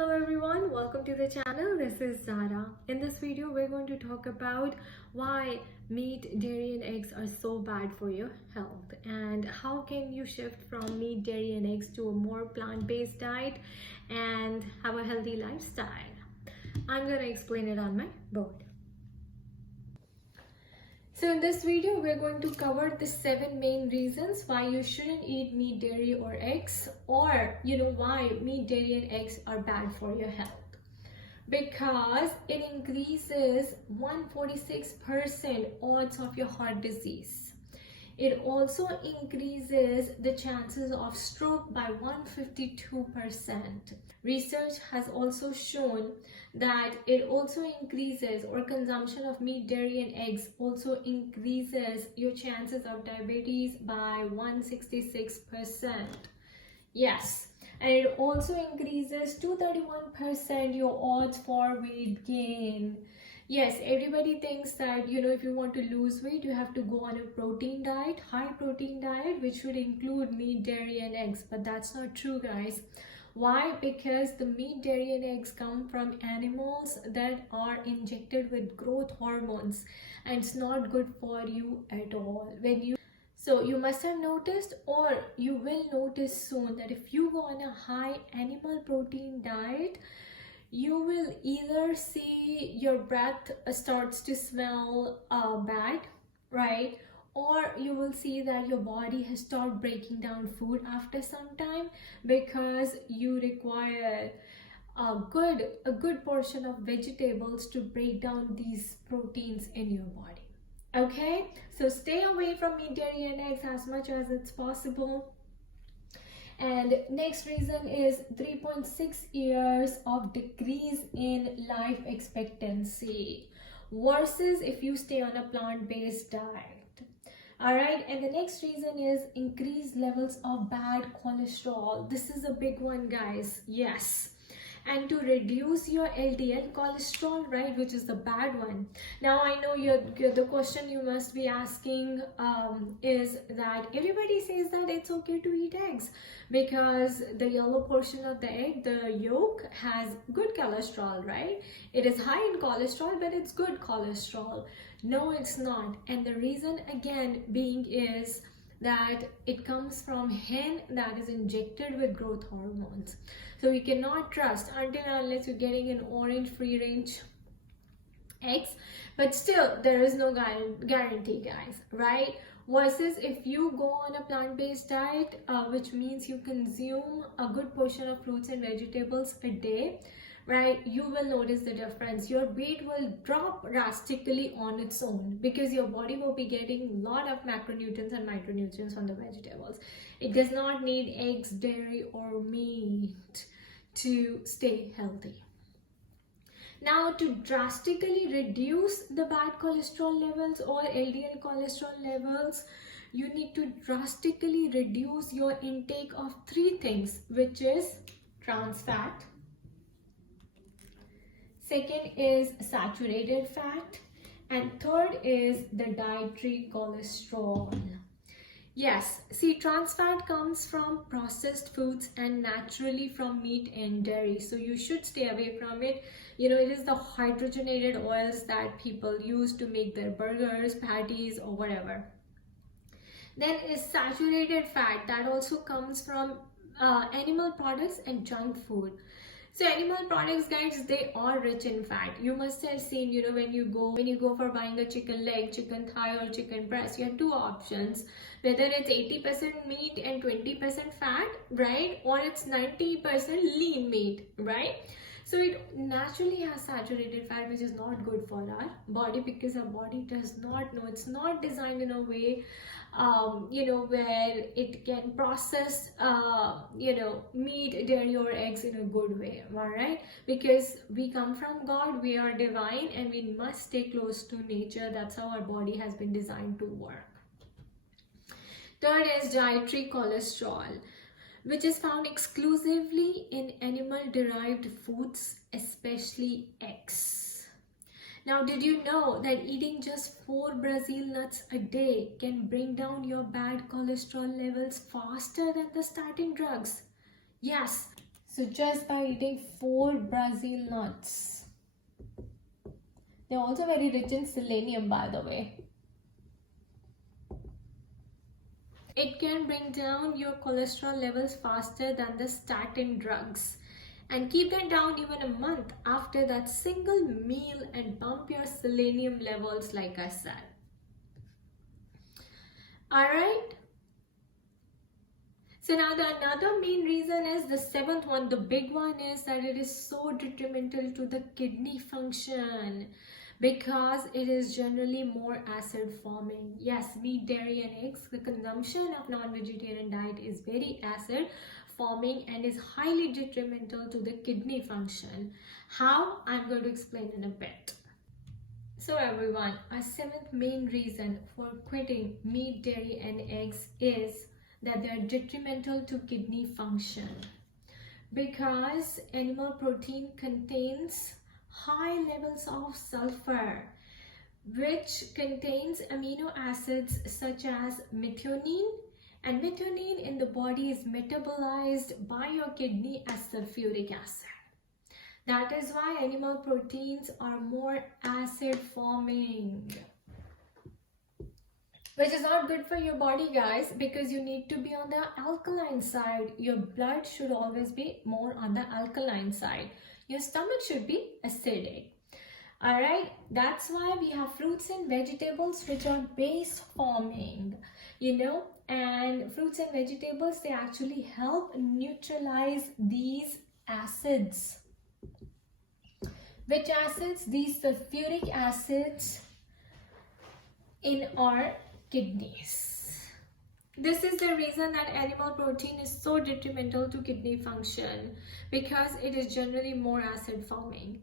Hello everyone, welcome to the channel. This is Zara. In this video we're going to talk about why meat, dairy and eggs are so bad for your health and how can you shift from meat, dairy and eggs to a more plant-based diet and have a healthy lifestyle. I'm going to explain it on my board. So in this video, we're going to cover the 7 main reasons why you shouldn't eat meat, dairy or eggs, or why meat, dairy and eggs are bad for your health. Because it increases 146% odds of your heart disease. It also increases the chances of stroke by 152%. Research has also shown that it also increases, or consumption of meat, dairy and eggs also increases your chances of diabetes by 166%. Yes, and it also increases to 31% your odds for weight gain. Yes, everybody thinks that if you want to lose weight you have to go on a protein diet, high protein diet, which would include meat, dairy and eggs, but that's not true, guys. Why? Because the meat, dairy and eggs come from animals that are injected with growth hormones and it's not good for you at all. So you must have noticed, or you will notice soon, that if you go on a high animal protein diet, you will either see your breath starts to smell bad, right? Or you will see that your body has stopped breaking down food after some time because you require a good portion of vegetables to break down these proteins in your body. Okay, so stay away from meat, dairy and eggs as much as it's possible. And next reason is 3.6 years of decrease in life expectancy versus if you stay on a plant-based diet. Alright, and the next reason is increased levels of bad cholesterol. This is a big one, guys. Yes. And to reduce your LDL cholesterol, right, which is the bad one. Now I know the question you must be asking is that everybody says that it's okay to eat eggs because the yellow portion of the egg, the yolk, has good cholesterol, right? It is high in cholesterol, but it's good cholesterol. No, it's not. And the reason again being is that it comes from hen that is injected with growth hormones. So you cannot trust until and unless you're getting an orange free range eggs, but still there is no guarantee, guys, right? Versus if you go on a plant-based diet, which means you consume a good portion of fruits and vegetables a day, right, you will notice the difference. Your weight will drop drastically on its own because your body will be getting a lot of macronutrients and micronutrients from the vegetables. It does not need eggs, dairy or meat to stay healthy. Now, to drastically reduce the bad cholesterol levels or LDL cholesterol levels, you need to drastically reduce your intake of 3 things, which is trans fat. Second is saturated fat, and third is the dietary cholesterol. Yes, see, trans fat comes from processed foods and naturally from meat and dairy, so you should stay away from it. It is the hydrogenated oils that people use to make their burgers, patties or whatever. Then is saturated fat, that also comes from animal products and junk food. So animal products, guys, they are rich in fat. You must have seen, when you go for buying a chicken leg, chicken thigh or chicken breast, you have 2 options. Whether it's 80% meat and 20% fat, right? Or it's 90% lean meat, right? So it naturally has saturated fat, which is not good for our body because our body does not know. It's not designed in a way, where it can process, meat, dairy or eggs in a good way, all right? Because we come from God, we are divine and we must stay close to nature. That's how our body has been designed to work. Third is dietary cholesterol, which is found exclusively in animal-derived foods, especially eggs. Now, did you know that eating just 4 Brazil nuts a day can bring down your bad cholesterol levels faster than the statin drugs? Yes. So just by eating 4 Brazil nuts. They're also very rich in selenium, by the way. It can bring down your cholesterol levels faster than the statin drugs and keep them down even a month after that single meal and bump your selenium levels, like I said. Alright. So now another main reason is the 7th one, the big one, is that it is so detrimental to the kidney function because it is generally more acid forming. Yes, meat, dairy and eggs, the consumption of non-vegetarian diet is very acid forming and is highly detrimental to the kidney function. How? I'm going to explain in a bit. So everyone, our 7th main reason for quitting meat, dairy and eggs is that they are detrimental to kidney function because animal protein contains high levels of sulfur, which contains amino acids such as methionine, and methionine in the body is metabolized by your kidney as sulfuric acid. That is why animal proteins are more acid forming, which is not good for your body, guys, because you need to be on the alkaline side. Your blood should always be more on the alkaline side. Your stomach should be acidic. Alright, that's why we have fruits and vegetables which are base forming, and fruits and vegetables, they actually help neutralize these acids. Which acids? These sulfuric acids in our kidneys. This is the reason that animal protein is so detrimental to kidney function, because it is generally more acid forming.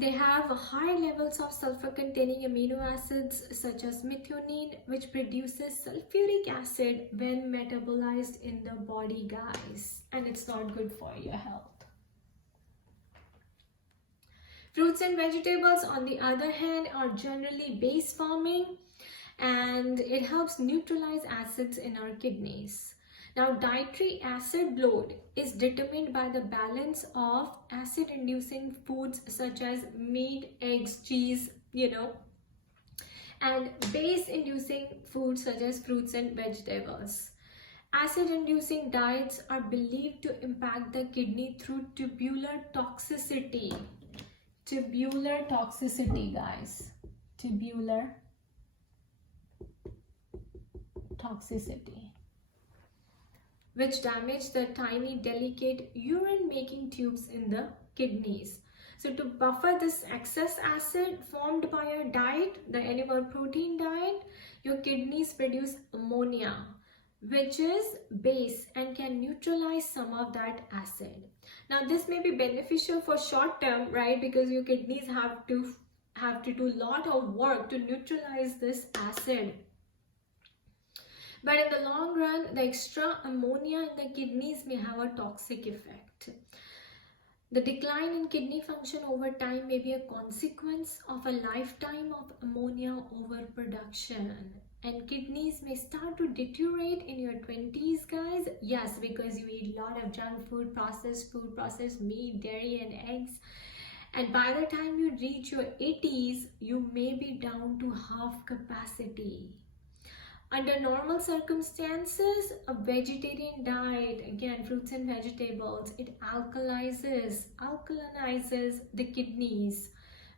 They have high levels of sulfur containing amino acids such as methionine, which produces sulfuric acid when metabolized in the body, guys, and it's not good for your health. Fruits and vegetables, on the other hand, are generally base forming and it helps neutralize acids in our kidneys. Now, dietary acid load is determined by the balance of acid-inducing foods such as meat, eggs, cheese, and base-inducing foods such as fruits and vegetables. Acid-inducing diets are believed to impact the kidney through tubular toxicity. Tubular toxicity, guys. Tubular toxicity, which damage the tiny delicate urine making tubes in the kidneys. So to buffer this excess acid formed by your diet, the animal protein diet, your kidneys produce ammonia, which is base and can neutralize some of that acid. Now this may be beneficial for short term, right, because your kidneys have to do a lot of work to neutralize this acid. But in the long run, the extra ammonia in the kidneys may have a toxic effect. The decline in kidney function over time may be a consequence of a lifetime of ammonia overproduction. And kidneys may start to deteriorate in your 20s, guys. Yes, because you eat a lot of junk food, processed meat, dairy and eggs. And by the time you reach your 80s, you may be down to half capacity. Under normal circumstances, a vegetarian diet, again fruits and vegetables, it alkalinizes the kidneys,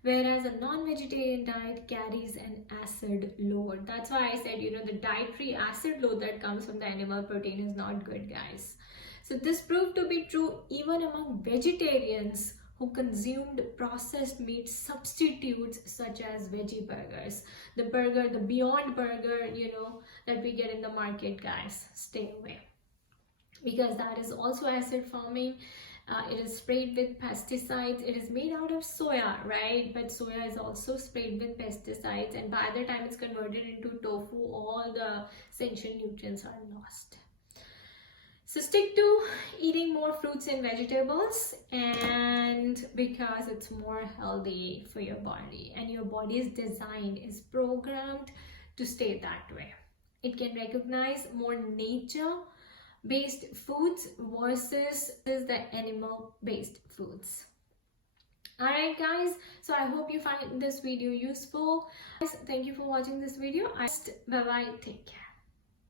whereas a non-vegetarian diet carries an acid load. That's why I said, the dietary acid load that comes from the animal protein is not good, guys. So this proved to be true even among vegetarians who consumed processed meat substitutes such as veggie burgers. The Beyond Burger, that we get in the market, guys, stay away. Because that is also acid forming. It is sprayed with pesticides. It is made out of soya, right? But soya is also sprayed with pesticides. And by the time it's converted into tofu, all the essential nutrients are lost. So stick to eating more fruits and vegetables, and because it's more healthy for your body, and your body's design is programmed to stay that way. It can recognize more nature based foods versus the animal based foods. Alright guys, so I hope you find this video useful. Guys, thank you for watching this video. Bye bye, take care.